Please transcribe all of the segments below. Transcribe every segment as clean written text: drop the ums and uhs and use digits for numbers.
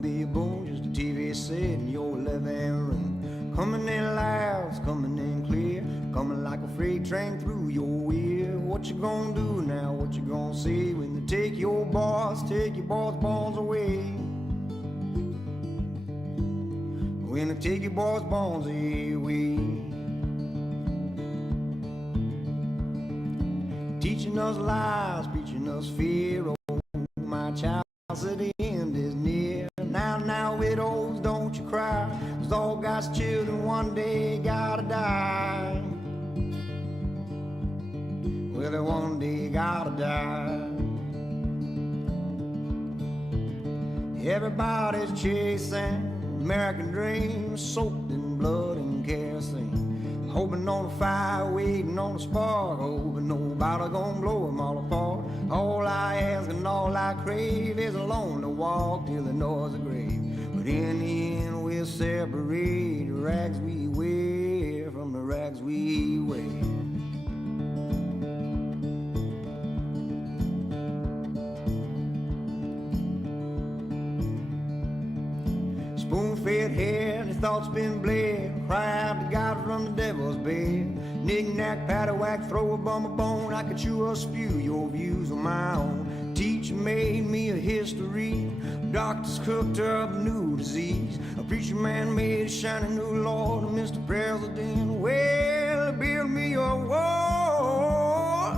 be a boom, just a TV set in your living room. Coming in loud, it's coming in clear, coming like a freight train through your ear. What you gonna do now? What you gonna say when they take your boss bones away? When they take your boss bones away. Teaching us lies, preaching us fear. Oh, my child said the end is near. Now, widows, don't you cry, 'cause all God's children one day gotta die. Well, they one day gotta die. Everybody's chasing American dreams, soaked in blood and kerosene. Hoping on a fire, waiting on a spark, hoping nobody gonna blow them all apart. All I ask and all I crave is a lonely walk till the noise of grave. But in the end we'll separate the rags we wear from the rags we wear. Spoon-fed hair, your thoughts been bled. Cry out to God from the devil's bed. Knick-knack, paddywhack, throw a bum a bone. I could chew or spew your views on my own. Teacher made me a history. Doctors cooked up a new disease. A preacher man made a shiny new Lord. Mr. President, well, build me a wall.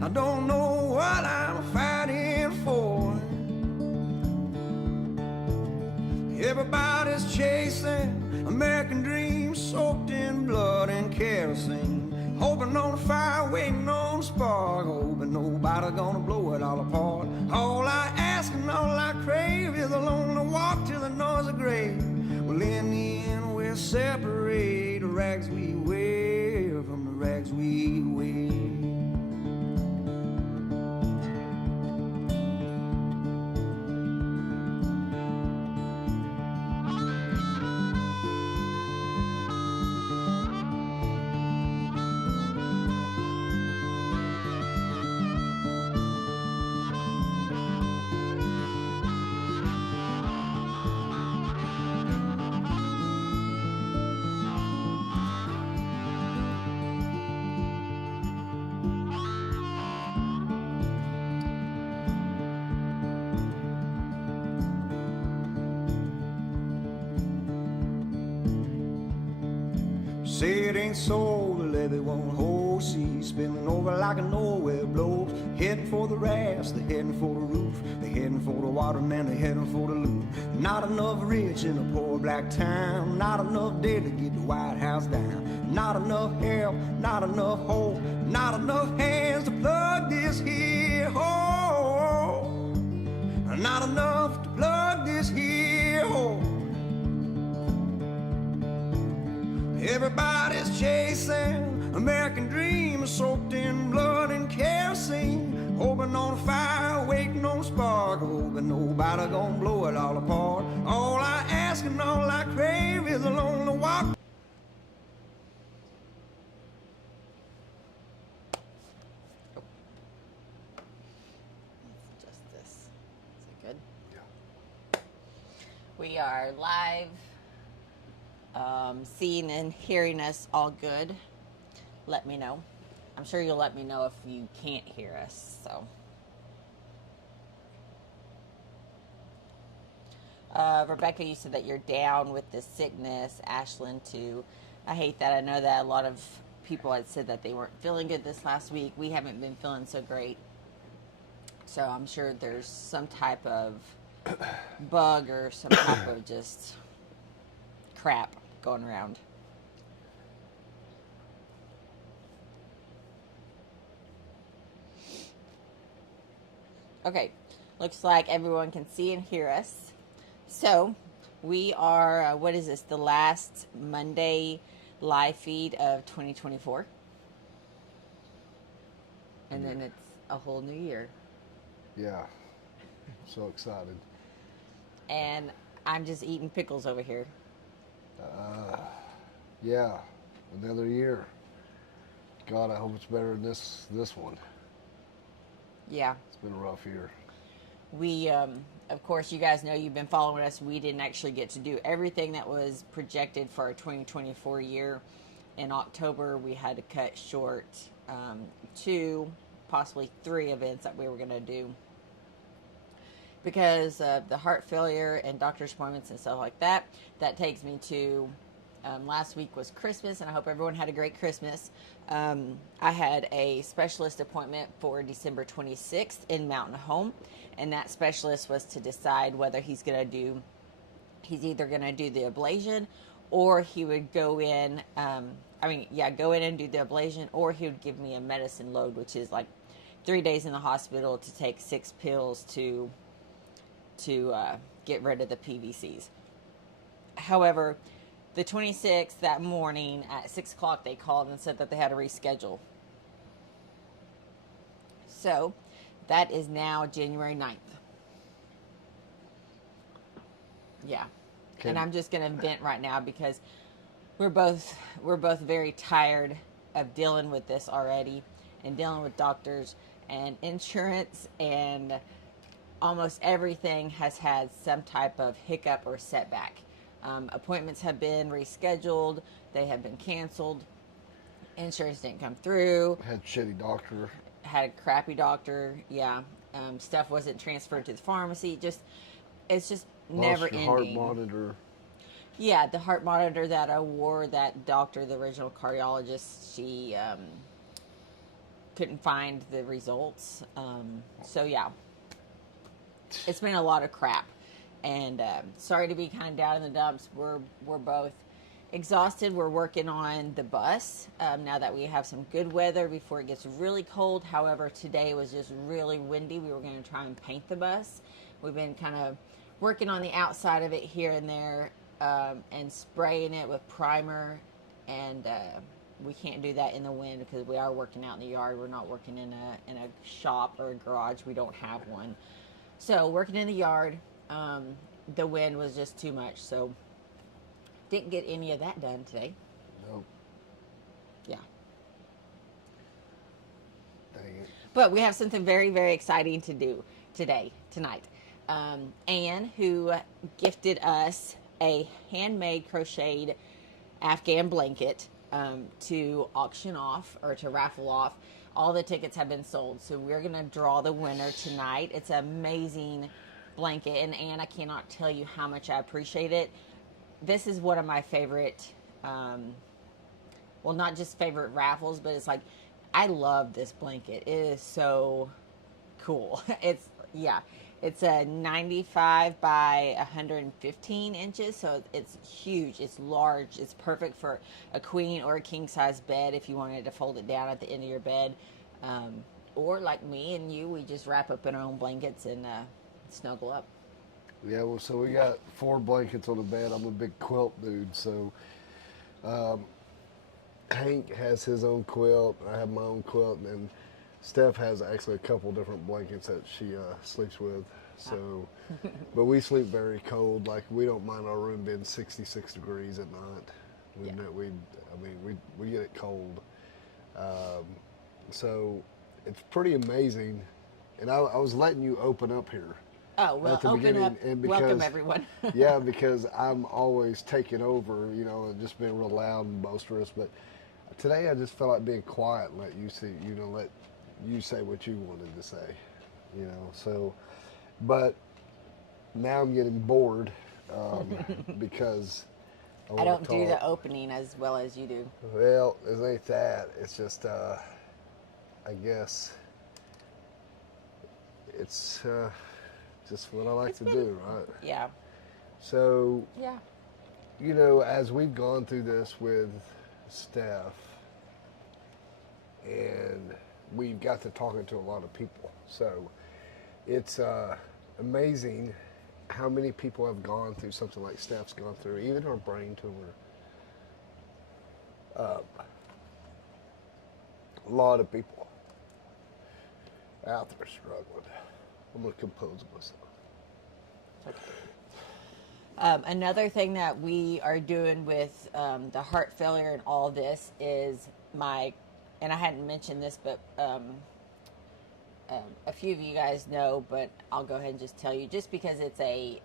I don't know what I'm fighting for. Everybody's chasing American dreams, soaked in blood and kerosene. Hoping on a fire, waiting on a spark, hoping nobody gonna blow it all apart. All I ask and all I crave is a lonely walk till the noise of grave. Well, in the end we'll separate the rags we wear from the rags we wear. Say it ain't so, the levee won't hold. See, spilling over like a nowhere blows. Heading for the rafts, they're heading for the roof. They're heading for the waterman, they're heading for the loot. Not enough rich in a poor black town. Not enough dead to get the White House down. Not enough help, not enough hope. Not enough hands to plug this here hole. Not enough to plug this here hole. Everybody's chasing American dreams, soaked in blood and kerosene. Hoping on a fire, waiting on a spark, hoping nobody gonna blow it all apart. All I ask and all I crave is a lonely walk. Just this. Is it good? Yeah. We are live. Seeing and hearing us all good. Let me know. I'm sure you'll let me know if you can't hear us. So, Rebecca, you said that you're down with the sickness. Ashlyn too. I hate that. I know that a lot of people had said that they weren't feeling good this last week. We haven't been feeling so great. So I'm sure there's some type of bug or some type of just crap going around. Okay, looks like everyone can see and hear us. So we are, what is this, the last Monday live feed of 2024? And then it's a whole new year. Yeah, so excited. And I'm just eating pickles over here. Yeah, another year. God, I hope it's better than this one. Yeah. It's been a rough year. We Of course, you guys know, you've been following us. We didn't actually get to do everything that was projected for our 2024 year. In October, we had to cut short 2, possibly 3 events that we were going to do because of the heart failure and doctor's appointments and stuff like that. That takes me to last week was Christmas, and I hope everyone had a great Christmas. I had a specialist appointment for December 26th in Mountain Home, and that specialist was to decide whether he's either going to do the ablation, or he would go in, go in and do the ablation, or he would give me a medicine load, which is like 3 days in the hospital to take 6 pills to get rid of the PVCs. However, the 26th, that morning at 6 o'clock, they called and said that they had to reschedule. So that is now January 9th. Yeah. Okay. And I'm just going to vent right now because we're both very tired of dealing with this already, and dealing with doctors and insurance, and almost everything has had some type of hiccup or setback. Appointments have been rescheduled. They have been canceled. Insurance didn't come through. Had shitty doctor. Had a crappy doctor. Yeah. Stuff wasn't transferred to the pharmacy. It's just never ending. Heart monitor. Yeah, the heart monitor that I wore, that doctor, the original cardiologist, she couldn't find the results. So yeah, it's been a lot of crap. And sorry to be kind of down in the dumps. We're both exhausted. We're working on the bus now that we have some good weather before it gets really cold. However, today was just really windy. We were going to try and paint the bus. We've been kind of working on the outside of it here and there and spraying it with primer. And we can't do that in the wind because we are working out in the yard. We're not working in a shop or a garage. We don't have one. So working in the yard. The wind was just too much, so didn't get any of that done today. Nope. Yeah. Dang it. But we have something very, very exciting to do tonight. Anne, who gifted us a handmade crocheted Afghan blanket to auction off, or to raffle off. All the tickets have been sold, so we're going to draw the winner tonight. It's an amazing blanket, and Anne, I cannot tell you how much I appreciate it. This is one of my favorite, not just favorite raffles, but it's like, I love this blanket. It is so cool. It's a 95 by 115 inches, so it's huge, it's large, it's perfect for a queen or a king size bed if you wanted to fold it down at the end of your bed, or like me and you, we just wrap up in our own blankets and snuggle up. Yeah, well, so we got 4 blankets on the bed. I'm a big quilt dude, so Hank has his own quilt. I have my own quilt, and then Steph has actually a couple different blankets that she sleeps with. So, but we sleep very cold. Like, we don't mind our room being 66 degrees at night. We get it cold. So it's pretty amazing. And I was letting you open up here. Oh, well, open up. And because, welcome, everyone. Yeah, because I'm always taking over, and just being real loud and boisterous. But today I just felt like being quiet and let you say what you wanted to say, So, but now I'm getting bored because I don't do the opening as well as you do. Well, it ain't that. It's just, I guess, it's just what I like to do, right? Yeah. So, yeah. As we've gone through this with Steph, and we've got to talking to a lot of people, so it's amazing how many people have gone through something like Steph's gone through, even her brain tumor. A lot of people out there struggling. I'm going to compose myself. Another thing that we are doing with the heart failure and all this is and I hadn't mentioned this, but a few of you guys know, but I'll go ahead and just tell you, just because it's a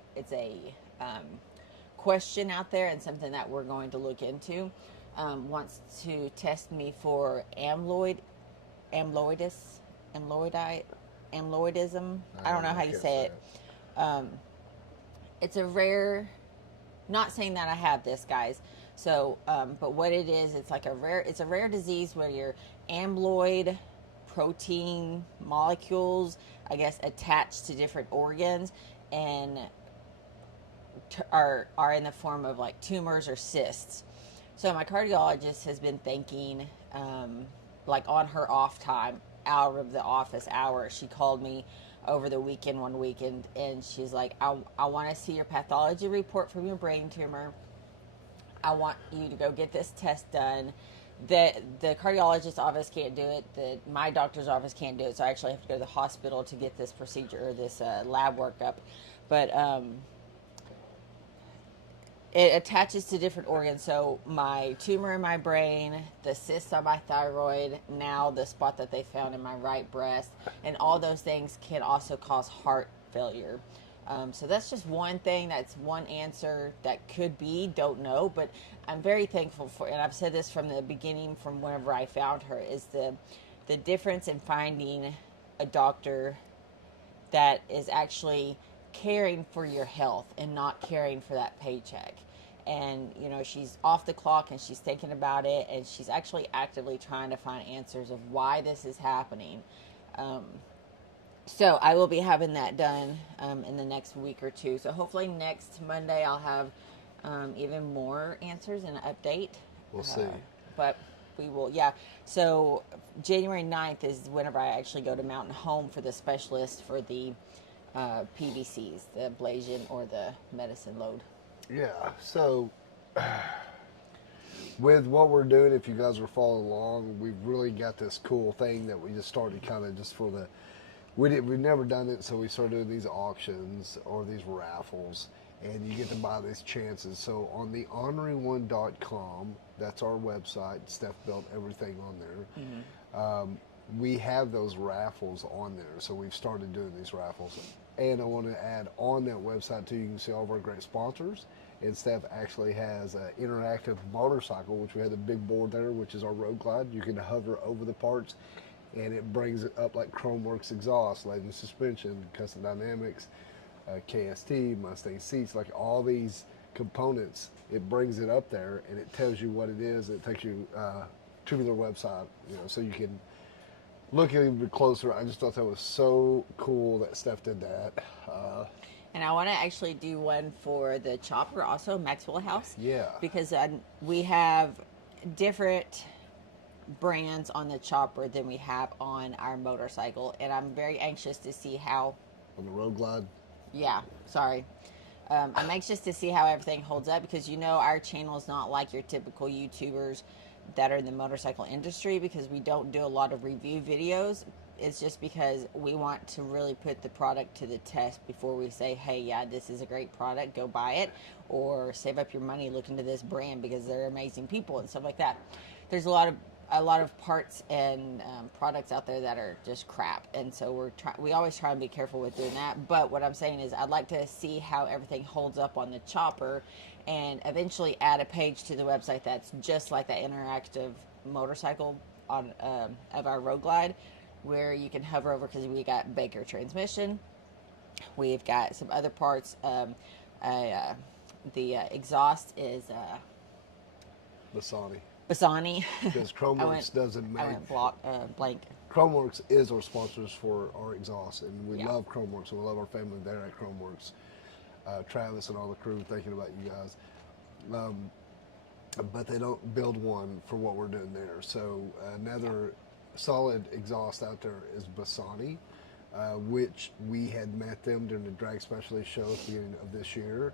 question out there and something that we're going to look into. Wants to test me for amyloidism. I don't know how you say it. It's a rare. Not saying that I have this, guys. So, but what it is, it's a rare disease where your amyloid protein molecules, I guess, attach to different organs and are in the form of like tumors or cysts. So my cardiologist has been thinking, like on her off time, out of the office hours, she called me over the weekend one weekend, and she's like, I want to see your pathology report from your brain tumor. I want you to go get this test done. The cardiologist's office can't do it. My doctor's office can't do it, so I actually have to go to the hospital to get this procedure or this lab workup. But it attaches to different organs. So my tumor in my brain, the cysts on my thyroid, now the spot that they found in my right breast, and all those things can also cause heart failure. So that's just one thing. That's one answer that could be, don't know, but I'm very thankful for, and I've said this from the beginning, from whenever I found her, is the difference in finding a doctor that is actually caring for your health and not caring for that paycheck. And, you know, she's off the clock and she's thinking about it, and she's actually actively trying to find answers of why this is happening. So I will be having that done in the next week or two. So hopefully next Monday I'll have even more answers and an update. We'll see. But we will, yeah. So January 9th is whenever I actually go to Mountain Home for the specialist for the PVCs, the ablation or the medicine load. Yeah, so with what we're doing, if you guys are following along, we've really got this cool thing that we just started kind of just for the, we've never done it, so we started doing these auctions or these raffles, and you get to buy these chances. So on the orneryone.com, that's our website, Steph built everything on there. Mm-hmm. We have those raffles on there, so we've started doing these raffles. And I want to add on that website too, you can see all of our great sponsors. And Steph actually has an interactive motorcycle, which we had the big board there, which is our Road Glide. You can hover over the parts, and it brings it up like Chromeworks exhaust, Legend suspension, custom dynamics, KST, Mustang seats, like all these components. It brings it up there, and it tells you what it is. It takes you to their website, you know, so you can look a little bit closer. I just thought that was so cool that Steph did that. And I want to actually do one for the chopper also, Maxwell House. Yeah. Because we have different brands on the chopper than we have on our motorcycle. And I'm very anxious to see how... On the Road Glide? Yeah, sorry. I'm anxious to see how everything holds up, because, you know, our channel is not like your typical YouTubers that are in the motorcycle industry, because we don't do a lot of review videos. It's just because we want to really put the product to the test before we say, hey, yeah, this is a great product, go buy it, or save up your money, look into this brand because they're amazing people and stuff like that. There's a lot of parts and products out there that are just crap, and so we always try and be careful with doing that. But what I'm saying is, I'd like to see how everything holds up on the chopper, and eventually add a page to the website that's just like that interactive motorcycle on of our Road Glide, where you can hover over, because we got Baker transmission, we've got some other parts. The exhaust is Bassani. Because Chromeworks doesn't make... I went blank. Chromeworks is our sponsors for our exhaust, and we Yeah. love Chromeworks, and we love our family there at Chromeworks. Travis and all the crew, thinking about you guys. But they don't build one for what we're doing there. So another solid exhaust out there is Bassani, which we had met them during the Drag Specialist show at the beginning of this year,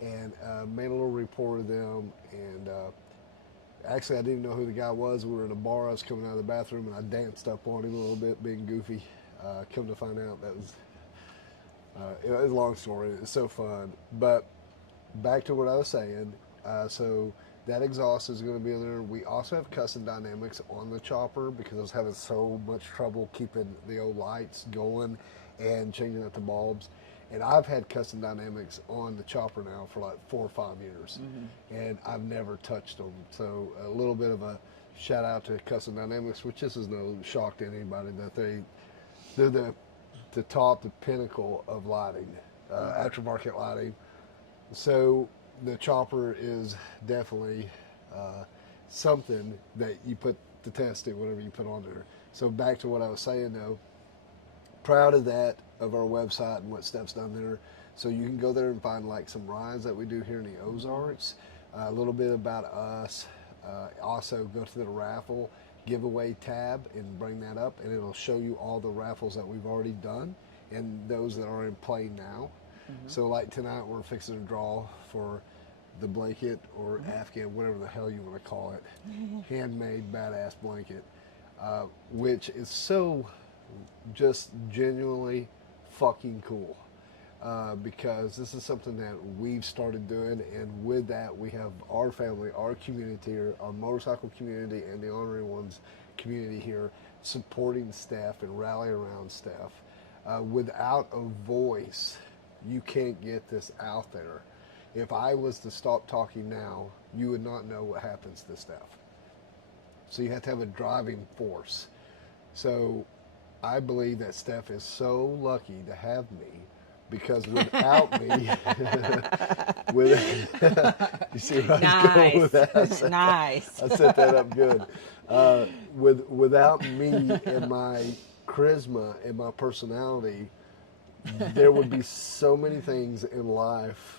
and made a little report of them. And actually, I didn't even know who the guy was. We were in a bar. I was coming out of the bathroom, and I danced up on him a little bit, being goofy. Come to find out, that was it was a long story. It was so fun. But back to what I was saying. So That exhaust is going to be in there. We also have custom dynamics on the chopper because I was having so much trouble keeping the old lights going and changing out the bulbs. And I've had custom dynamics on the chopper now for like 4 or 5 years, and I've never touched them. So a little bit of a shout out to custom dynamics, which this is no shock to anybody that they're the top, the pinnacle of lighting, aftermarket lighting. So the chopper is definitely something that you put the test in, whatever you put on there. So back to what I was saying though, proud of that, of our website and what Steph's done there. So you can go there and find like some rides that we do here in the Ozarks, a little bit about us. Also go to the Raffle giveaway tab and bring that up, and it'll show you all the raffles that we've already done and those that are in play now. So like tonight we're fixing to draw for the blanket or Afghan, whatever the hell you want to call it, handmade badass blanket, which is so just genuinely fucking cool, because this is something that we've started doing, and with that we have our family, our community here, our motorcycle community and the Ornery One's community here supporting Steph and rally around Steph. Without a voice, you can't get this out there. If I was to stop talking now, you would not know what happens to Steph. So you have to have a driving force. So I believe that Steph is so lucky to have me, because without me, you see where I was going with that? Nice. I set that up good. Without me and my charisma and my personality, there would be so many things in life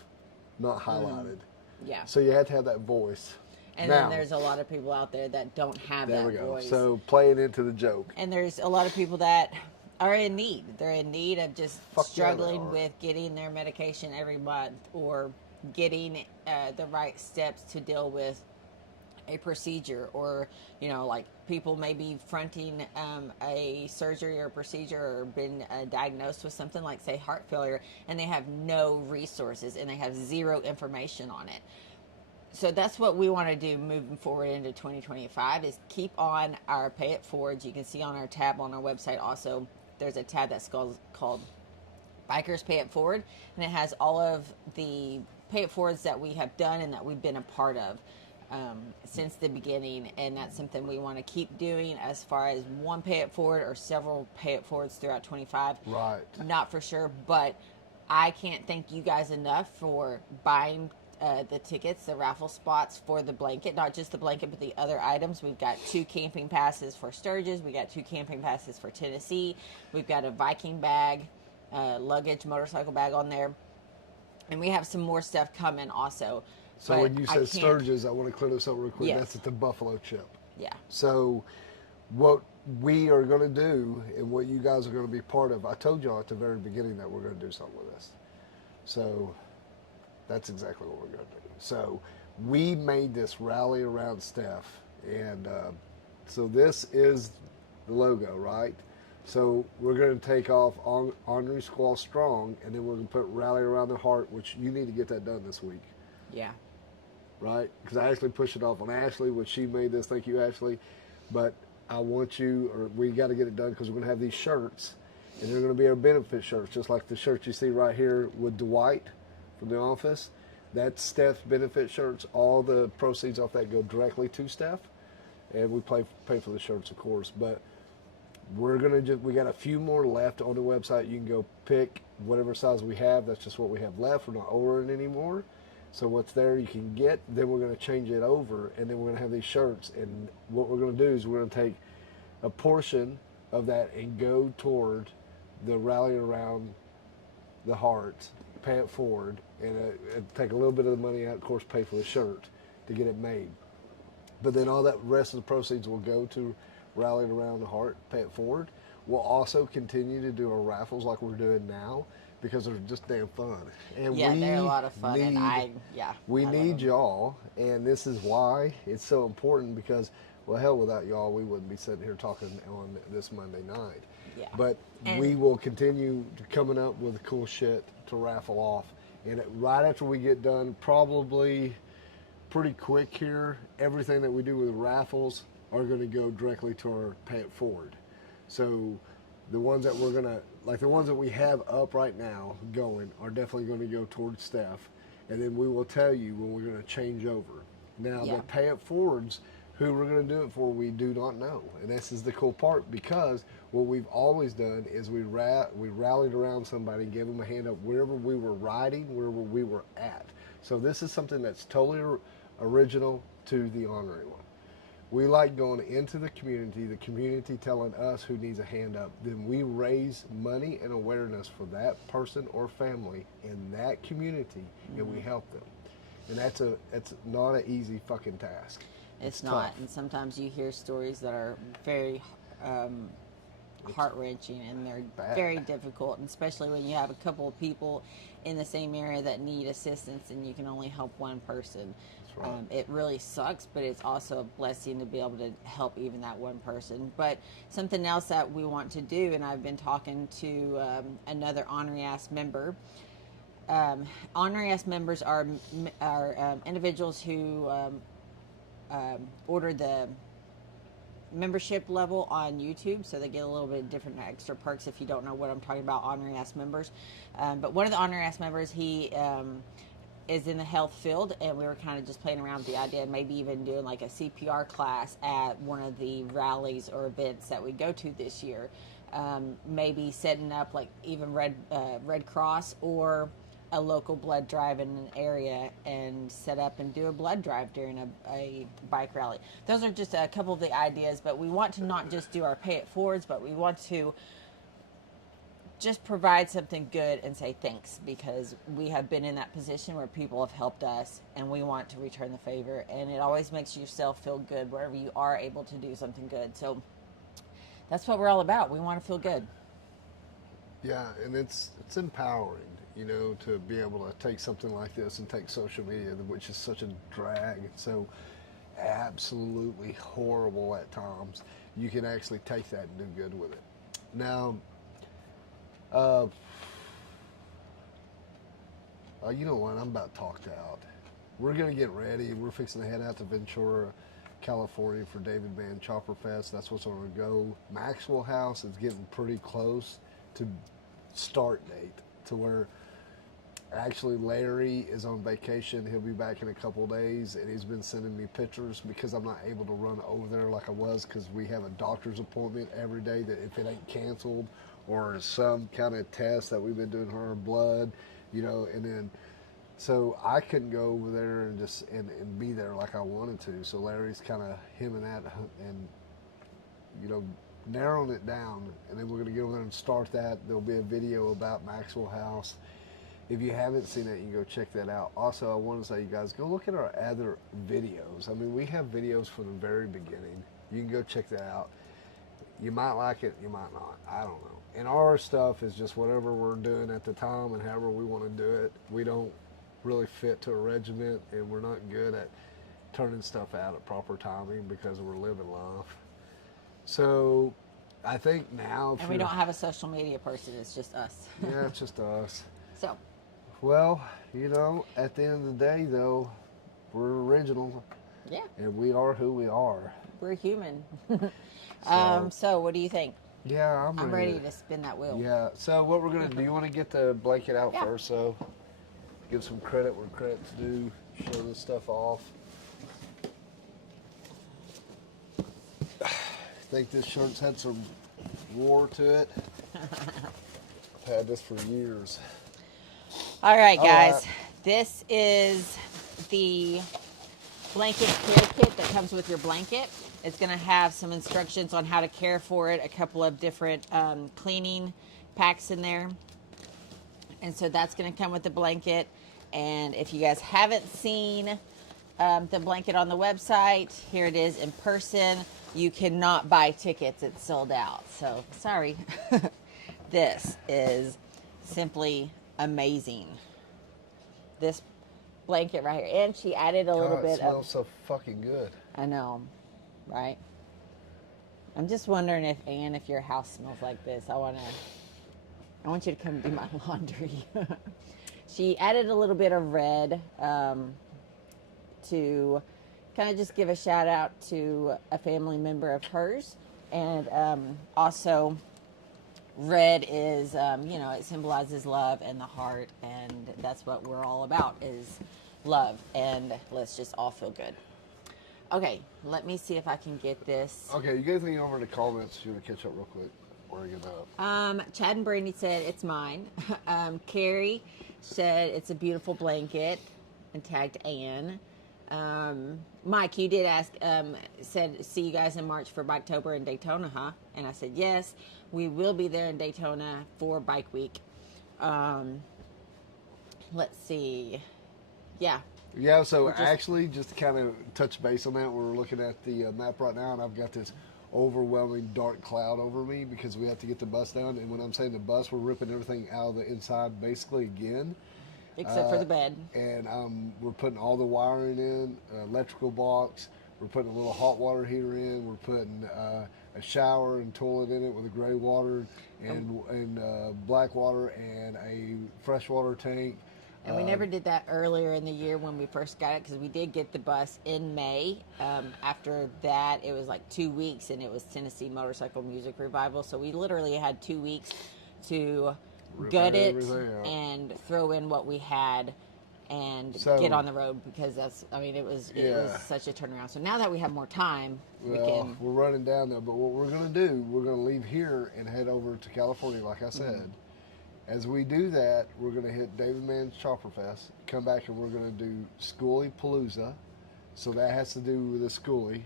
not highlighted. Yeah. So you have to have that voice. And now, then there's a lot of people out there that don't have there that we go. voice. So playing into the joke. And there's a lot of people that are in need. They're in need of just Fuck yeah, struggling they are. with getting their medication every month, or getting the right steps to deal with a procedure, or like people may be fronting a surgery or procedure, or been diagnosed with something like, say, heart failure, and they have no resources and they have zero information on it. So that's what we want to do moving forward into 2025, is keep on our Pay It Forwards. You can see on our tab on our website also, there's a tab that's called Bikers Pay It Forward, and it has all of the Pay It Forwards that we have done and that we've been a part of since the beginning. And that's something we want to keep doing, as far as one Pay It Forward or several Pay It Forwards throughout 25. Right. Not for sure, but I can't thank you guys enough for buying the tickets, the raffle spots for the blanket, not just the blanket, but the other items. We've got 2 camping passes for Sturgis. We got 2 camping passes for Tennessee. We've got a Viking bag, luggage, motorcycle bag on there. And we have some more stuff coming also. So But when you I said can't- Sturgis, I want to clear this up real quick. Yes. That's at the Buffalo Chip. Yeah. So what we are going to do, and what you guys are going to be part of, I told y'all at the very beginning that we're going to do something with this. So that's exactly what we're going to do. So we made this rally around Steph, and so this is the logo, right? So we're going to take off Ornery Squall Strong, and then we're going to put Rally Around the Heart, which you need to get that done this week. Yeah. Right? Because I actually pushed it off on Ashley when she made this. Thank you, Ashley. But I want you, or we got to get it done, because we're going to have these shirts, and they're going to be our benefit shirts, just like the shirt you see right here with Dwight from The Office. That's Steph's benefit shirts. All the proceeds off that go directly to Steph, and we pay for the shirts, of course. But we're gonna we got a few more left on the website. You can go pick whatever size we have. That's just what we have left. We're not ordering anymore. So what's there you can get. Then we're going to change it over, and then we're going to have these shirts. And what we're going to do is we're going to take a portion of that and go toward the Rally Around the Heart, Pay It Forward, and take a little bit of the money out, of course, pay for the shirt to get it made. But then all that rest of the proceeds will go to Rally Around the Heart, Pay It Forward. We'll also continue to do our raffles like we're doing now, because they're just damn fun. And Yeah, they're a lot of fun. We I love need them. y'all, and this is why it's so important, because, well, hell, without y'all, we wouldn't be sitting here talking on this Monday night. Yeah. But And- we will continue coming up with cool shit to raffle off. And right after we get done, probably pretty quick here. Everything that we do with raffles are going to go directly to our Pay It Forward. So the ones that we're going to, like the ones that we have up right now going, are definitely going to go towards Steph. And then we will tell you when we're going to change over. Now, Yeah. the Pay It Forwards, who we're going to do it for, we do not know. And this is the cool part, because what we've always done is we rallied around somebody, gave them a hand up wherever we were riding, wherever we were at. So this is something that's totally original to the Ornery One. We like going into the community telling us who needs a hand up. Then we raise money and awareness for that person or family in that community, and we help them. And it's not an easy fucking task. It's not. tough. And sometimes you hear stories that are very heart-wrenching, and they're Bad. very difficult, and especially when you have a couple of people in the same area that need assistance and you can only help one person. That's right. It really sucks, but it's also a blessing to be able to help even that one person. But something else that we want to do, and I've been talking to another Ornery Ass member. Ornery Ass members are individuals who order the membership level on YouTube, so they get a little bit different extra perks. If you don't know what I'm talking about, Ornery Ass members. But one of the Ornery Ass members, he is in the health field, and we were kind of just playing around with the idea of maybe even doing like a CPR class at one of the rallies or events that we go to this year. Maybe setting up like even Red Cross or a local blood drive in an area, and set up and do a blood drive during a bike rally. Those are just a couple of the ideas, but we want to not just do our Pay It Forwards, but we want to just provide something good and say thanks, because we have been in that position where people have helped us, and we want to return the favor, and it always makes yourself feel good wherever you are able to do something good. So that's what we're all about. We want to feel good. Yeah, and it's empowering, you know, to be able to take something like this and take social media, which is such a drag and so absolutely horrible at times. You can actually take that and do good with it. Now, you know what? I'm about talked out. We're gonna get ready. We're fixing to head out to Ventura, California for David Mann Chopper Fest. That's what's on the go. Maxwell House is getting pretty close to start date, to where actually Larry is on vacation. He'll be back in a couple of days, and he's been sending me pictures, because I'm not able to run over there like I was, because we have a doctor's appointment every day that if it ain't canceled or some kind of test that we've been doing her blood, you know, and then so I couldn't go over there and just and be there like I wanted to. So Larry's kind of him and that, and you know, narrowing it down, and then we're going to get over there and start that. There'll be a video about Maxwell House. If you haven't seen it, you can go check that out. Also, I want to say, you guys, go look at our other videos. I mean, we have videos from the very beginning. You can go check that out. You might like it, you might not. I don't know. And our stuff is just whatever we're doing at the time and however we want to do it. We don't really fit to a regiment, and we're not good at turning stuff out at proper timing because we're living life. So I think now... And we don't have a social media person. It's just us. Yeah, it's just us. So... Well, you know, at the end of the day, though, we're original. Yeah. And we are who we are. We're human. So- So what do you think? Yeah, I'm ready to spin that wheel. Yeah, so what we're going to do, you want to get the blanket out Yeah. first, so give some credit where credit's due, show this stuff off. I think this shirt's had some war to it. I've had this for years. All right, All guys. right. This is the blanket care kit that comes with your blanket. It's going to have some instructions on how to care for it, a couple of different cleaning packs in there. And so that's going to come with the blanket. And if you guys haven't seen the blanket on the website, here it is in person. You cannot buy tickets. It's sold out. So, sorry. This is simply amazing. This blanket right here. And she added a little God, bit it smells so fucking good. I know, right? I'm just wondering if, Anne, if your house smells like this. I want you to come do my laundry. She added a little bit of red to kind of just give a shout out to a family member of hers. And also, red is, it symbolizes love and the heart. And that's what we're all about, is love. And let's just all feel good. Okay, let me see if I can get this. Okay, you get anything over in the comments? You want to catch up real quick? Or get up? Chad and Brandy said it's mine. Carrie said it's a beautiful blanket and tagged Anne. Mike, you did ask, said, see you guys in March for Biketober in Daytona, huh? And I said, yes, we will be there in Daytona for Bike Week. Let's see. Yeah. Yeah, so actually, just to kind of touch base on that, we're looking at the map right now, and I've got this overwhelming dark cloud over me because we have to get the bus down. And when I'm saying the bus, we're ripping everything out of the inside basically again. Except for the bed. And we're putting all the wiring in, electrical box. We're putting a little hot water heater in. We're putting a shower and toilet in it with a gray water and black water and a freshwater tank. And we never did that earlier in the year when we first got it, because we did get the bus in May. After that, it was like 2 weeks, and it was Tennessee Motorcycle Music Revival. So we literally had 2 weeks to gut it and throw in what we had and get on the road, because it was such a turnaround. So now that we have more time, we're running down there. But what we're going to do, we're going to leave here and head over to California, like I said. Mm-hmm. As we do that, we're going to hit David Mann's Chopper Fest, come back, and we're going to do Schoolie Palooza. So that has to do with the schoolie.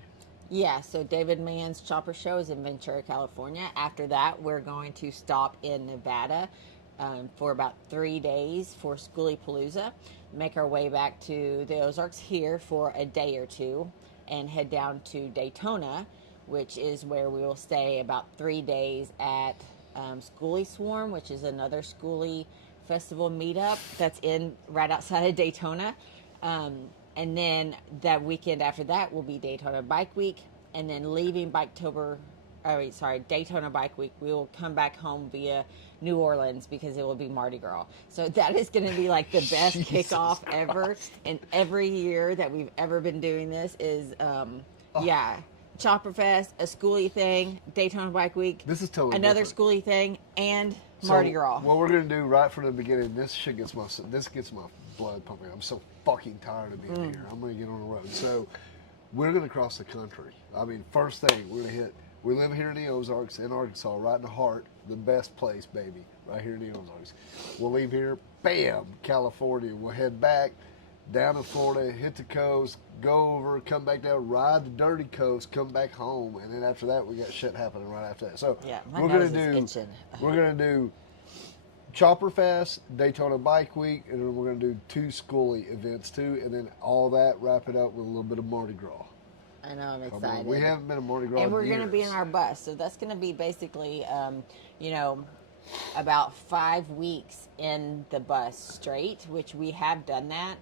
Yeah, so David Mann's Chopper Show is in Ventura, California. After that, we're going to stop in Nevada for about 3 days for Schoolie Palooza, make our way back to the Ozarks here for a day or two, and head down to Daytona, which is where we will stay about 3 days at Schoolie Swarm, which is another Schoolie festival meetup that's right outside of Daytona. And then that weekend after that will be Daytona Bike Week, and then leaving Daytona Bike Week, we will come back home via New Orleans because it will be Mardi Gras. So that is going to be like the best kickoff ever. And every year that we've ever been doing this is, Chopper Fest, a schoolie thing, Daytona Bike Week. This is totally another different. Schoolie thing, and Mardi Gras. What we're going to do right from the beginning, this gets my blood pumping. I'm so fucking tired of being here. I'm going to get on the road. So we're going to cross the country. I mean, first thing, we're going to hit. We live here in the Ozarks, in Arkansas, right in the heart, the best place, baby, right here in the Ozarks. We'll leave here, bam, California. We'll head back down to Florida, hit the coast, go over, come back down, ride the dirty coast, come back home, and then after that we got shit happening right after that. So we're gonna do Chopper Fest, Daytona Bike Week, and then we're gonna do 2 schoolie events too, and then all that wrap it up with a little bit of Mardi Gras. I know, I'm excited. We haven't been to Mardi Gras and we're going to be in our bus, so that's going to be basically, about 5 weeks in the bus straight, which we have done that.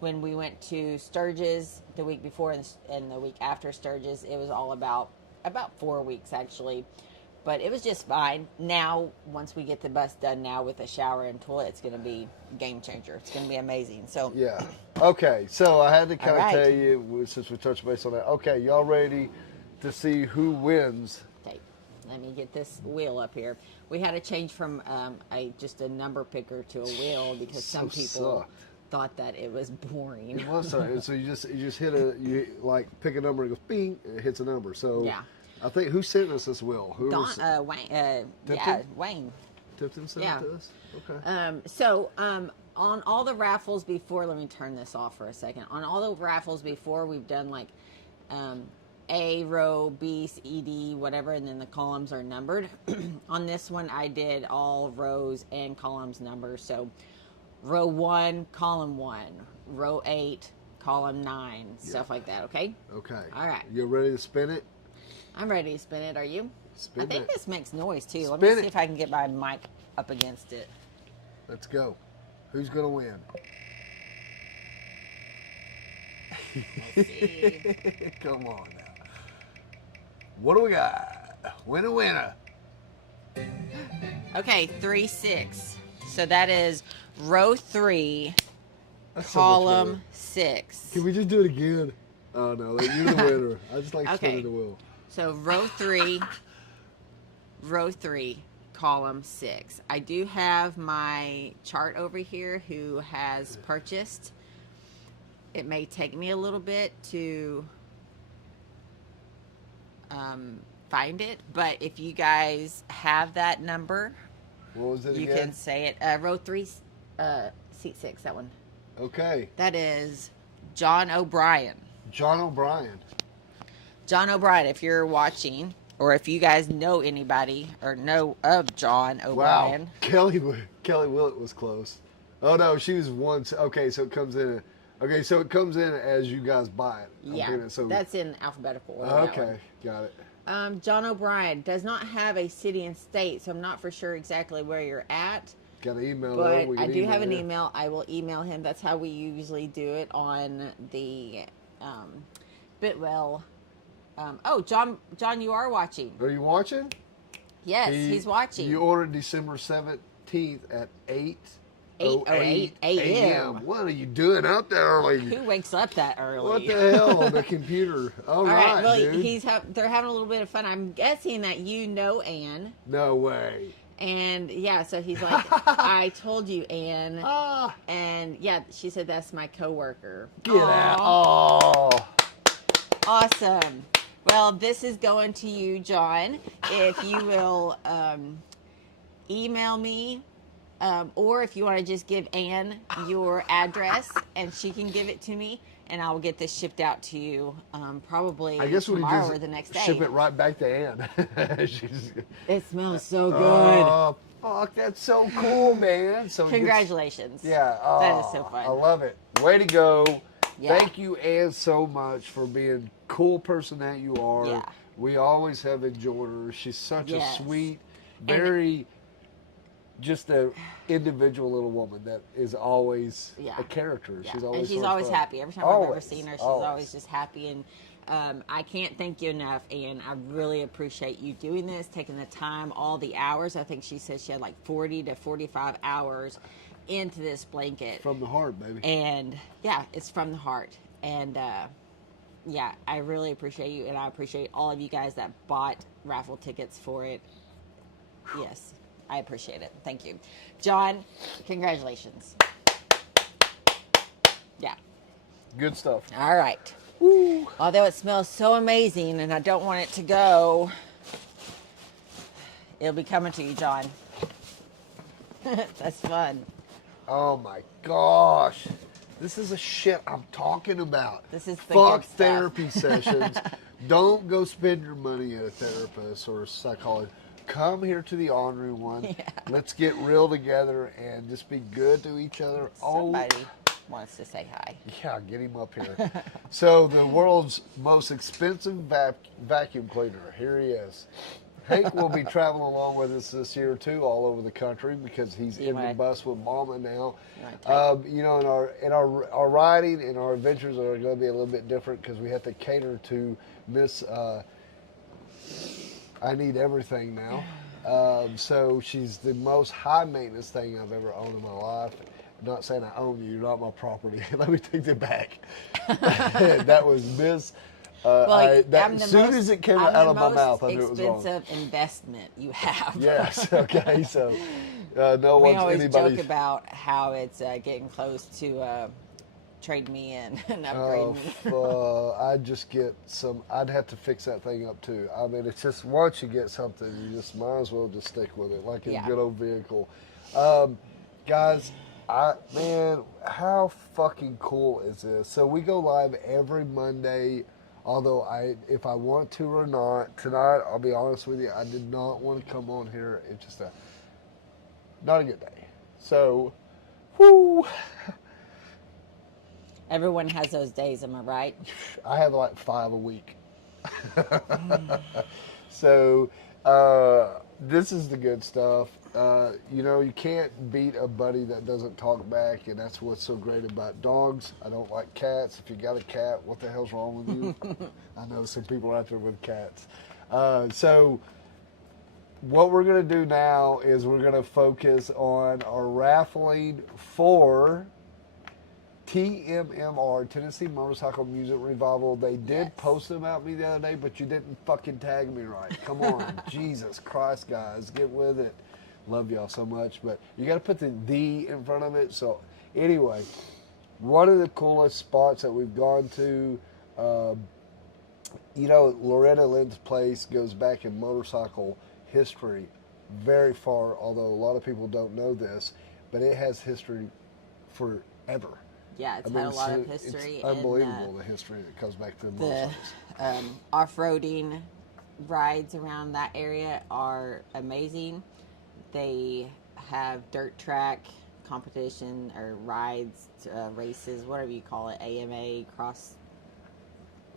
When we went to Sturgis the week before and the week after Sturgis, it was all about 4 weeks actually. But it was just fine. Now, once we get the bus done now with a shower and toilet, it's going to be a game changer. It's going to be amazing. So yeah. Okay, so I had to kind of tell you, since we touched base on that. Okay, y'all ready to see who wins? Okay, let me get this wheel up here. We had to change from just a number picker to a wheel because some people thought that it was boring. It was so you just hit pick a number and it goes bing, it hits a number. So yeah. I think who sent us this wheel? Wayne. Wayne. Tipton sent it to us? Okay. So on all the raffles before, let me turn this off for a second. On all the raffles before, we've done like A, row, B, C, D, whatever, and then the columns are numbered. On this one, I did all rows and columns numbers. So row 1, column 1, row 8, column 9, stuff like that, okay? Okay. All right. You ready to spin it? I'm ready to spin it. Are you? Spin I think it. this makes noise too. Spin Let me it. see if I can get my mic up against it. Let's go. Who's going to win? Let's see. Come on now. What do we got? Winner. Okay, 3-6. So that is row 3, That's so much column better. 6. Can we just do it again? Oh no, you're the winner. I just like Okay. spinning the wheel. So row 3, column 6. I do have my chart over here who has purchased. It may take me a little bit to find it, but if you guys have that number, What was it you again? can say it. Row 3, seat 6, that one. Okay. That is John O'Brien. John O'Brien. John O'Brien, if you're watching, or if you guys know anybody or know of John O'Brien. Wow. Kelly Willett was close. Oh no, she was once. Okay, so it comes in. Okay, so it comes in as you guys buy it. I'm Yeah, thinking, so that's in alphabetical order. okay, got it. John O'Brien does not have a city and state, so I'm not for sure exactly where you're at. Got an email. But though. We I can do have an you. email. I will email him. That's how we usually do it on the Bitwell. John, you are watching. Are you watching? Yes, he's watching. You ordered December 17th at 8:08 a.m. What are you doing up there early? Who wakes up that early? What the hell on the computer? All right, Well, dude. they're having a little bit of fun. I'm guessing that you know Ann. No way. And yeah, so he's like, I told you, Ann. Ah, And yeah, she said that's my coworker. get out. Oh. Awesome. Well, this is going to you, John. If you will email me, or if you want to just give Ann your address and she can give it to me, and I will get this shipped out to you probably I guess we tomorrow just or the next day. ship it right back to Ann. It smells so good. Oh, fuck, that's so cool, man. So it gets- Congratulations. Yeah. That is oh, so fun. I love it. Way to go. Yeah. Thank you, Ann, so much for being cool person that you are. Yeah. We always have enjoyed her. She's such Yes. a sweet, very just a individual little woman that is always Yeah. a character. Yeah. She's always and she's so much always fun. happy. Every time I've ever Always, seen her, she's always. always just happy. And I can't thank you enough, and I really appreciate you doing this, taking the time, all the hours. I think she said she had like 40 to 45 hours into this blanket. From the heart, baby. And yeah, it's from the heart. And yeah, I really appreciate you, and I appreciate all of you guys that bought raffle tickets for it. Yes, I appreciate it. Thank you. John, congratulations. Yeah. Good stuff. All right. Woo. Although it smells so amazing and I don't want it to go, it'll be coming to you, John. That's fun. Oh my gosh. This is the shit I'm talking about. This is the Fuck good stuff. therapy sessions. Don't go spend your money at a therapist or a psychologist. Come here to the Ornery One. Yeah. Let's get real together and just be good to each other. Somebody wants to say hi. Yeah, get him up here. So the world's most expensive vacuum cleaner. Here he is. Hank will be traveling along with us this year too, all over the country because he's in the bus with Mama now. You know, in our riding and our adventures are going to be a little bit different because we have to cater to Miss. I need everything now. So she's the most high maintenance thing I've ever owned in my life. I'm not saying I own you, you're not my property. Let me take that back. That was Miss. As soon as it came out of my mouth, I knew it was wrong. Expensive investment you have. Yes. Okay. So no We one's always anybody. joke about how it's getting close to trade me in and upgrade me. I just get some. I'd have to fix that thing up too. I mean, it's just once you get something, you just might as well just stick with it, like a good old vehicle. Guys, man, how fucking cool is this? So we go live every Monday. Although if I want to or not, tonight, I'll be honest with you, I did not want to come on here. It's just not a good day. So, whoo. Everyone has those days, am I right? I have like 5 a week. So, this is the good stuff. You know, you can't beat a buddy that doesn't talk back, and that's what's so great about dogs. I don't like cats. If you got a cat, what the hell's wrong with you? I know some people out there with cats. So, what we're going to do now is we're going to focus on our raffling for TMMR, Tennessee Motorcycle Music Revival. They did Yes. post about me the other day, but you didn't fucking tag me right. Come on. Jesus Christ, guys. Get with it. Love y'all so much. But you got to put the in front of it. So, anyway, one of the coolest spots that we've gone to, Loretta Lynn's place goes back in motorcycle history very far, although a lot of people don't know this, but it has history forever. Yeah, it's had a lot of history. It's unbelievable, the history that comes back to the The motorcycles. off-roading rides around that area are amazing. They have dirt track competition or rides, races, whatever you call it, AMA, cross.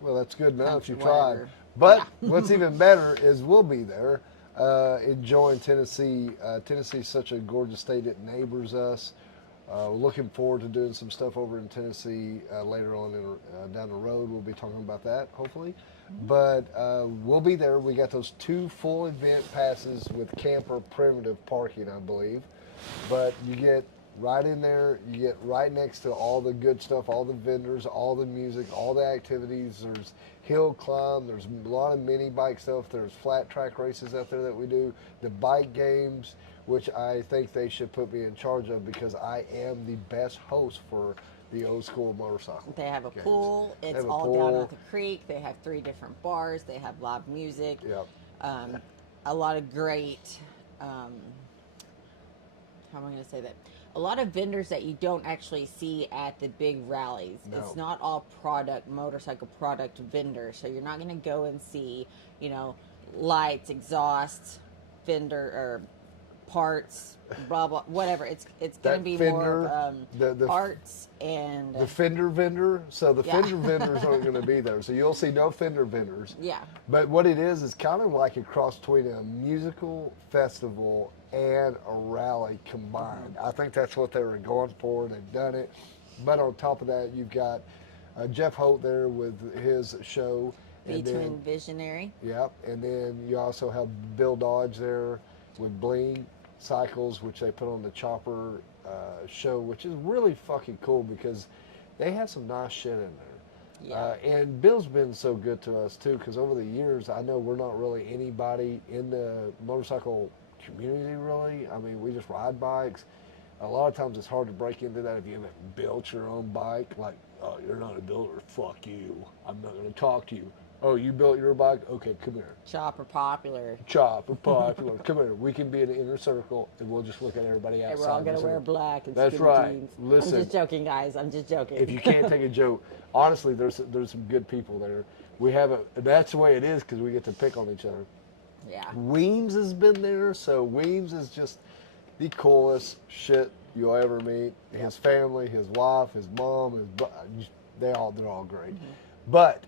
Well, that's good enough. Country, You tried. whatever. But Yeah. what's even better is we'll be there enjoying Tennessee. Tennessee's such a gorgeous state. It neighbors us. Looking forward to doing some stuff over in Tennessee later on down the road. We'll be talking about that, hopefully. But we'll be there. We got those 2 full event passes with camper primitive parking, I believe. But you get right in there. You get right next to all the good stuff, all the vendors, all the music, all the activities. There's hill climb. There's a lot of mini bike stuff. There's flat track races out there that we do. The bike games, which I think they should put me in charge of because I am the best host for the old school motorcycle. They have a games. pool. They It's have a all pool. down at the creek. They have 3 different bars. They have live music. Yep. A lot of great, how am I going to say that? A lot of vendors that you don't actually see at the big rallies. No. It's not all motorcycle product vendors. So you're not going to go and see, lights, exhausts, vendor, or parts, blah, blah, whatever. It's going to be fender, more the parts and... The fender vendor. So the Yeah. fender vendors aren't going to be there. So you'll see no fender vendors. Yeah. But what it is kind of like a cross between a musical festival and a rally combined. I think that's what they were going for. They've done it. But on top of that, you've got Jeff Holt there with his show. V-Twin Visionary. Yep. And then you also have Bill Dodge there with Bling Cycles, which they put on the Chopper show, which is really fucking cool because they have some nice shit in there. Yeah. And Bill's been so good to us too, because over the years, I know we're not really anybody in the motorcycle community really. I mean, we just ride bikes. A lot of times it's hard to break into that if you haven't built your own bike. Like, oh, you're not a builder, fuck you. I'm not going to talk to you. Oh, you built your bike? Okay, come here. Chopper Popular. Chopper Popular. Come here. We can be in an inner circle, and we'll just look at everybody outside. And we're all going to wear black and That's skinny right. jeans. Listen. I'm just joking, guys. I'm just joking. If you can't take a joke, honestly, there's some good people there. We have that's the way it is because we get to pick on each other. Yeah. Weems has been there, so Weems is just the coolest shit you'll ever meet. His family, his wife, his mom, they're all great. But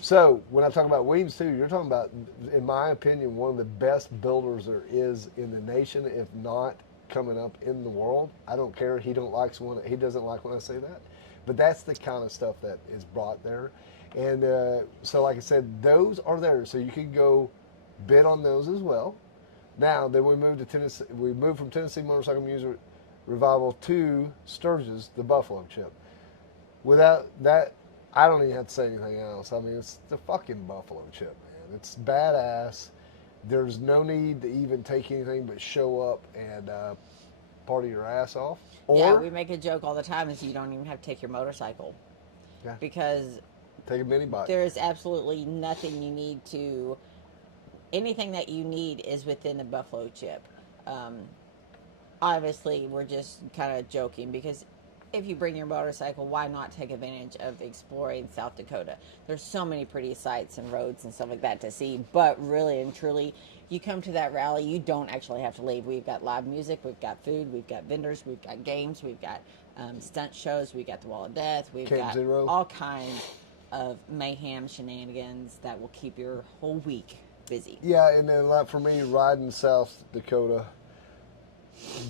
so when I talk about Weems too, you're talking about, in my opinion, one of the best builders there is in the nation, if not coming up in the world. I don't care. He doesn't like when I say that, but that's the kind of stuff that is brought there. And so, like I said, those are there, so you can go bid on those as well. Now, then we moved to Tennessee. We moved from Tennessee Motorcycle Music Revival to Sturgis, the Buffalo Chip. Without that, I don't even have to say anything else. I mean, it's the fucking Buffalo Chip, man. It's badass. There's no need to even take anything but show up and party your ass off. Yeah, Or we make a joke all the time is you don't even have to take your motorcycle. Yeah. Because take a mini bike. there is absolutely nothing you need to... Anything that you need is within the Buffalo Chip. Obviously, we're just kind of joking because if you bring your motorcycle, why not take advantage of exploring South Dakota? There's so many pretty sights and roads and stuff like that to see, but really and truly, you come to that rally, you don't actually have to leave. We've got live music, we've got food, we've got vendors, we've got games, we've got stunt shows, we've got the Wall of Death, we've Camp got Zero. all kinds of mayhem shenanigans that will keep your whole week busy. Yeah, and then like for me, riding South Dakota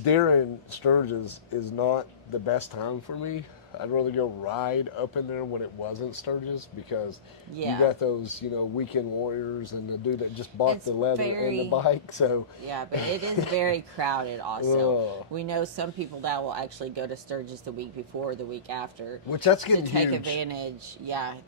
during Sturgis is not the best time for me. I'd rather go ride up in there when it wasn't Sturgis because Yeah. you got those, weekend warriors and the dude that just bought It's the leather and very- the bike. So Yeah, but it is very crowded also. Ugh. We know some people that will actually go to Sturgis the week before or the week after. which that's To getting take huge. advantage,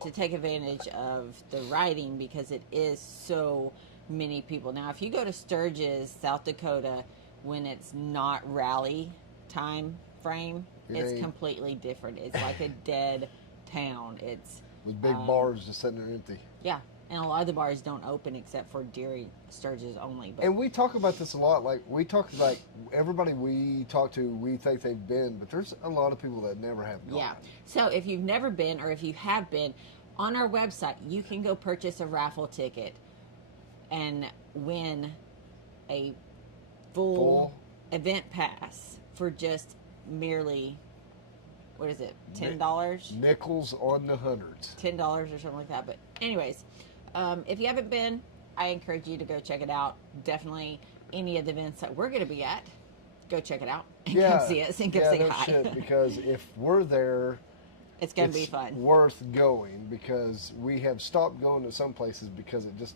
to take advantage of the riding because it is so many people. Now, if you go to Sturgis, South Dakota, when it's not rally time frame, it's ain't- completely different. It's like a dead town. It's With big bars just sitting there empty. yeah, and a lot of the bars don't open except for during Sturgis only. But And we talk about this a lot. Like we talk like everybody we talk to, we think they've been, but there's a lot of people that never have gone. yeah, so if you've never been or if you have been, on our website you can go purchase a raffle ticket and win a full event pass for just merely, what is it, $10? Nickels on the hundreds. $10 or something like that. But anyways, if you haven't been, I encourage you to go check it out. Definitely any of the events that we're going to be at, go check it out and come see us and come say no hi. shit, because if we're there, It's going to be fun. worth going because we have stopped going to some places because it just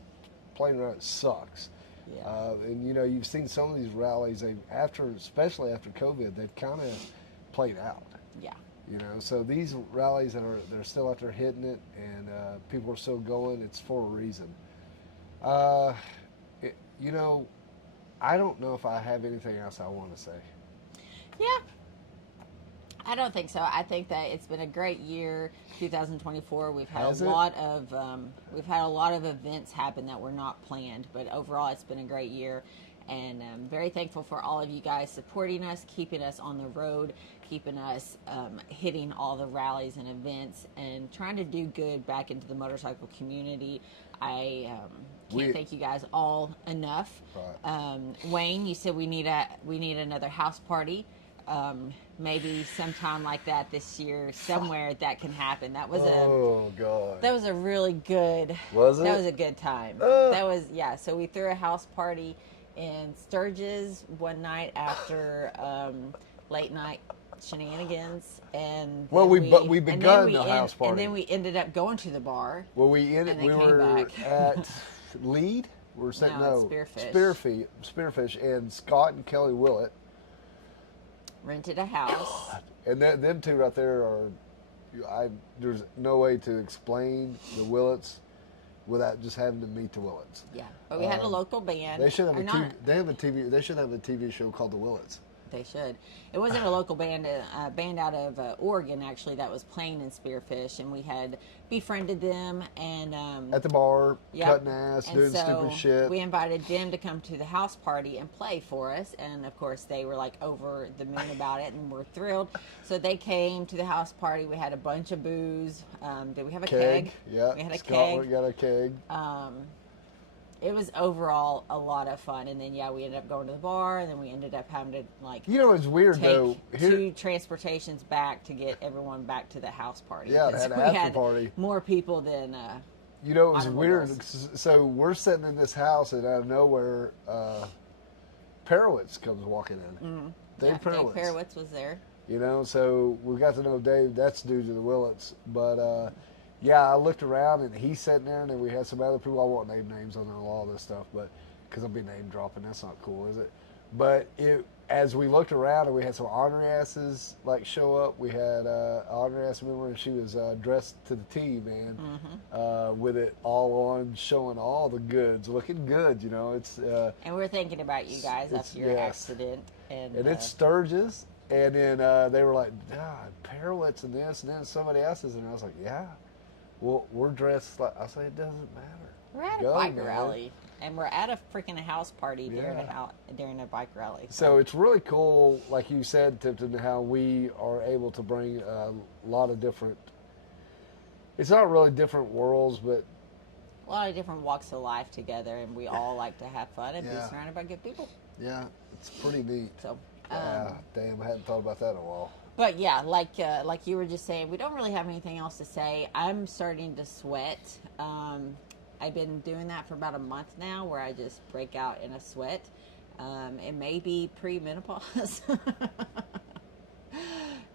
plain around it sucks. Yeah. And you've seen some of these rallies. Especially after COVID, they've kind of played out. Yeah. So these rallies they're still out there hitting it, and people are still going. It's for a reason. I don't know if I have anything else I want to say. Yeah. I don't think so. I think that it's been a great year, 2024. We've had Has a it? lot of events happen that were not planned, but overall, it's been a great year, and I'm very thankful for all of you guys supporting us, keeping us on the road, keeping us hitting all the rallies and events, and trying to do good back into the motorcycle community. I can't thank you guys all enough. Right. Wayne, you said we need another house party. Maybe sometime like that this year, somewhere that can happen. That was God. a really good. Was it? That was a good time. So we threw a house party in Sturgis one night after late night shenanigans, and Well, then we begun the house party. and then we ended up going to the bar. Well, we then we came were back. at Lead. We were sitting No, it's Spearfish, and Scott and Kelly Willett. Rented a house. And them two right there are, there's no way to explain the Willets without just having to meet the Willets. Yeah, but we had a local band. They should have Or not- They should have a TV show called The Willets. They should. It wasn't a local band, a band out of Oregon actually that was playing in Spearfish, and we had befriended them and At the bar, yep. cutting ass, And doing so stupid shit. we invited them to come to the house party and play for us, and of course they were like over the moon about it, and we're thrilled. So they came to the house party. We had a bunch of booze. Did we have a keg? Yeah, We had a Scott keg. got a keg. It was overall a lot of fun, and then we ended up going to the bar, and then we ended up having to like It's weird take though. two transportations back to get everyone back to the house party. Yeah, it because had an we after had party. more people than It was weird. automobiles. So we're sitting in this house, and out of nowhere, Perowitz comes walking in. Dave Perowitz. Dave Perowitz was there. So we got to know Dave. That's due to the Willets. But I looked around, and he's sitting there, and then we had some other people. I won't name names on all this stuff, but because I'll be name dropping. That's not cool, is it? But as we looked around, and we had some ornery asses like show up. We had an ornery ass member, and she was dressed to the T, man, with it all on, showing all the goods, looking good. It's And we're thinking about you guys after your accident. And it's Sturgis. And then they were like, God, Perowitz and this, and then somebody else's. And I was like, yeah. Well, we're dressed like, I say, it doesn't matter. we're at a Go, bike man. rally, and we're at a freaking house party Yeah. during a bike rally. So it's really cool, like you said, Tipton, how we are able to bring a lot of different, it's not really different worlds, but a lot of different walks of life together, and we all like to have fun and be Yeah. surrounded by good people. yeah, it's pretty neat. So, Yeah, damn, I hadn't thought about that in a while. but yeah, like you were just saying, we don't really have anything else to say. I'm starting to sweat. I've been doing that for about a month now, where I just break out in a sweat. It may be pre-menopause.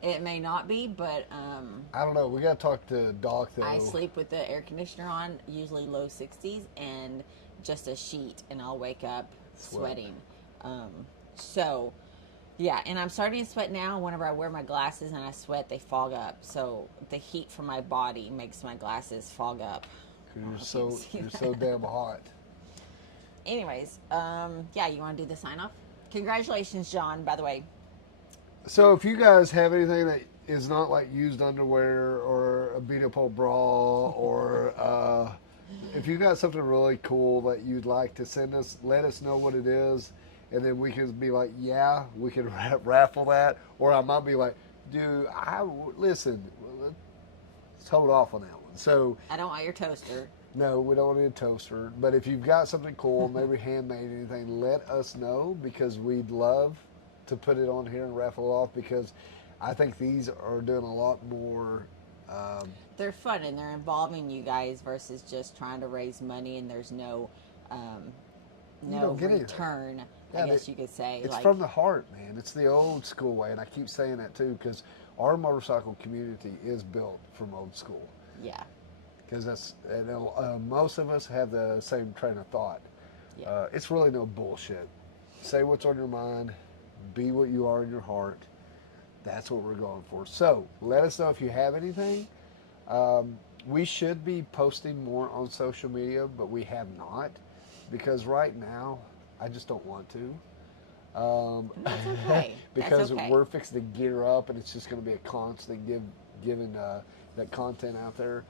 It may not be, but I don't know. We got to talk to Doc though. I sleep with the air conditioner on, usually low 60s, and just a sheet, and I'll wake up sweating. So, yeah, and I'm starting to sweat now. Whenever I wear my glasses and I sweat, they fog up. So the heat from my body makes my glasses fog up. You're so damn hot. Anyways, yeah, you want to do the sign off? Congratulations, John, by the way. So if you guys have anything that is not like used underwear or a beat up old bra or if you got something really cool that you'd like to send us, let us know what it is, and then we can be like, yeah, we can raffle that, or I might be like, dude, listen, let's hold off on that one. So I don't want your toaster. no, we don't need a toaster, but if you've got something cool, maybe handmade anything, let us know, because we'd love to put it on here and raffle off, because I think these are doing a lot more. They're fun, and they're involving you guys versus just trying to raise money, and there's no return. Yeah, I guess you could say it's from the heart, man. It's the old school way, and I keep saying that too, because our motorcycle community is built from old school. Yeah. Because most of us have the same train of thought. Yeah. It's really no bullshit. Say what's on your mind. Be what you are in your heart. That's what we're going for. So let us know if you have anything. We should be posting more on social media, but we have not, because right now I just don't want to. That's okay. Because That's okay. we're fixing to gear up, and it's just going to be a constant giving that content out there.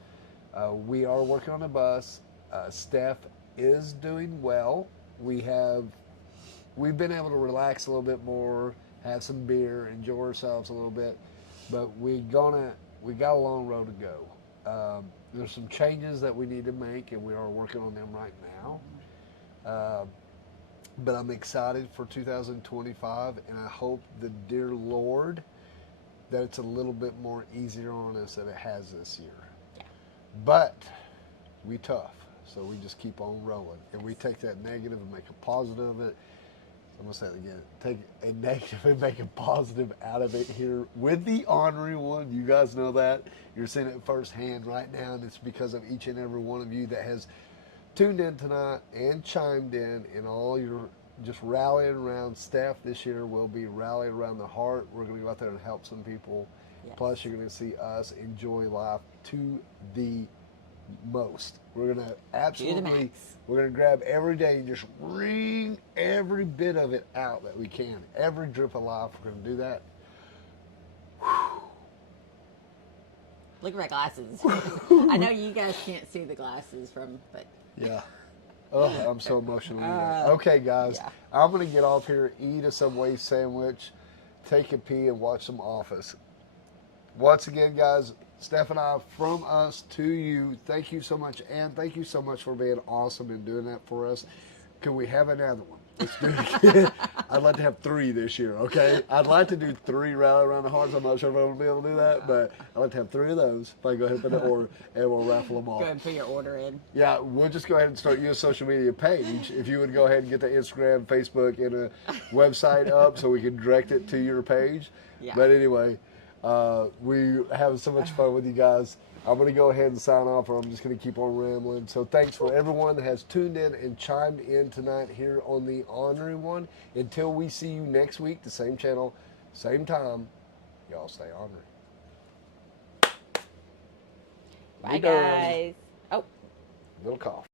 We are working on a bus. Steph is doing well. We've been able to relax a little bit more, have some beer, enjoy ourselves a little bit, but we got a long road to go. There's some changes that we need to make, and we are working on them right now. But I'm excited for 2025, and I hope the dear Lord that it's a little bit more easier on us than it has this year. Yeah. But we tough, so we just keep on rolling, and we take that negative and make a positive of it. I'm going to say it again. Take a negative and make a positive out of it here with the Ornery One. You guys know that. You're seeing it firsthand right now, and it's because of each and every one of you that has tuned in tonight and chimed in, and all your just rallying around. Steph this year will be rallying around the heart. We're going to go out there and help some people. Yes. Plus, you're going to see us enjoy life to the most. We're going to absolutely, we're going to grab every day and just wring every bit of it out that we can. Every drip of life, we're going to do that. Look at my glasses. I know you guys can't see the glasses but yeah. Oh, I'm so emotional. Okay, guys, yeah. I'm going to get off here, eat a Subway sandwich, take a pee, and watch some Office. Once again, guys, Steph and I, from us to you, thank you so much, and thank you so much for being awesome and doing that for us. Can we have another one? Let's do it again. I'd like to have 3 this year, okay? I'd like to do 3 rally around the hearts. I'm not sure if I'm going to be able to do that, but I'd like to have 3 of those. If I go ahead and put an order, and we'll raffle them off. Go ahead and put your order in. Yeah, we'll just go ahead and start your social media page. If you would go ahead and get the Instagram, Facebook, and a website up so we can direct it to your page. Yeah. But anyway, we having so much fun with you guys. I'm going to go ahead and sign off, or I'm just going to keep on rambling. So thanks for everyone that has tuned in and chimed in tonight here on the Ornery One. Until we see you next week, the same channel, same time, y'all stay ornery. Bye, guys. Oh. Little cough.